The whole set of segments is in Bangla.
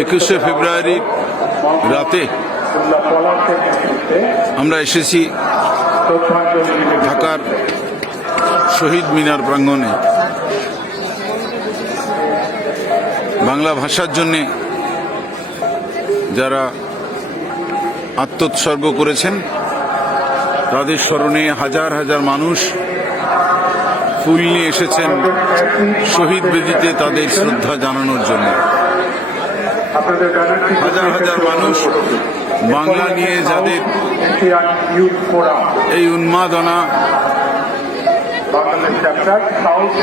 21শে ফেব্রুয়ারি রাতে আমরা এসেছি ঢাকার শহীদ মিনার প্রাঙ্গণে। বাংলা ভাষার জন্যে যারা আত্মোৎসর্গ করেছেন তাদের স্মরণে হাজার হাজার মানুষ ফুল নিয়ে এসেছেন শহীদ বেদিতে তাদের শ্রদ্ধা জানানোর জন্য। হাজার হাজার মানুষ বাংলা নিয়ে যাদের এই উন্মাদনা,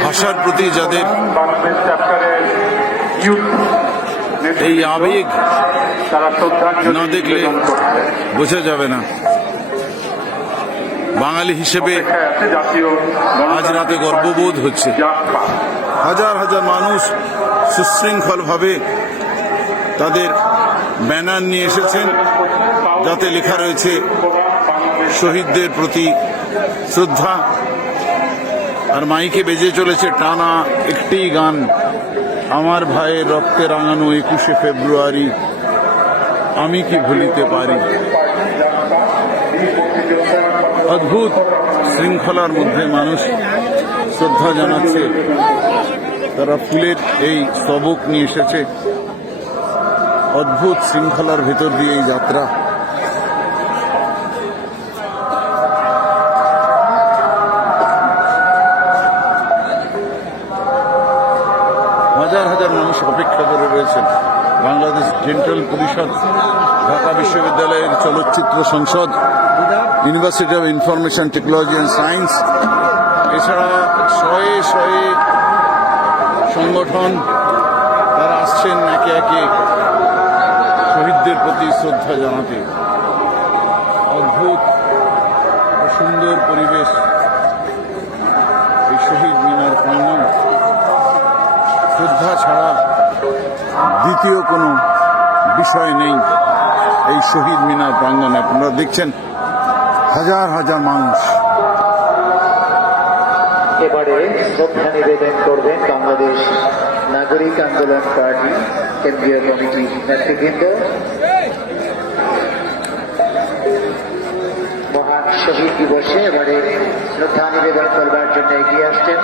ভাষার প্রতি যাদের এই আবেগ না দেখলে বোঝা যাবে না। বাঙালি হিসেবে আজ রাতে গর্ববোধ হচ্ছে। হাজার হাজার মানুষ সুশৃঙ্খলভাবে তাদের ব্যানার নিয়ে এসেছেন, যাতে লেখা রয়েছে শহীদদের প্রতি শ্রদ্ধা। আর মাইকে বেজে চলেছে টানা একটি গান, আমার ভাইয়ের রক্তে রাঙানো 21শে ফেব্রুয়ারি আমি কি ভুলিতে পারি। অদ্ভুত শৃঙ্খলার মধ্যে মানুষ শ্রদ্ধা জানাচ্ছে। তারা ফুলের এই স্তবক নিয়ে এসেছে। অদ্ভুত শৃঙ্খলার ভেতর দিয়ে এই যাত্রা। হাজার হাজার মানুষ অপেক্ষা করে রয়েছেন। বাংলাদেশ ডেন্টাল পরিষদ, ঢাকা বিশ্ববিদ্যালয়ের চলচ্চিত্র সংসদ, university of information technology and science, এছাড়া শয়ে শয়ে সংগঠন, তারা আসছেন একে একে শহীদদের প্রতি শ্রদ্ধা জানাতে। অদ্ভুত সুন্দর পরিবেশ এই শহীদ মিনার প্রাঙ্গণ। শ্রদ্ধা ছাড়া দ্বিতীয় কোনো বিষয় নেই এই শহীদ মিনার প্রাঙ্গণে। আপনারা দেখছেন হাজার হাজার মানুষ। এবারে শ্রদ্ধা নিবেদন করবেন বাংলাদেশ নাগরিক আন্দোলন পার্টি কেন্দ্রীয় কমিটি নেতৃবৃন্দ। মহান শহীদ দিবসে এবারে শ্রদ্ধা নিবেদন করবার জন্য এগিয়ে আসছেন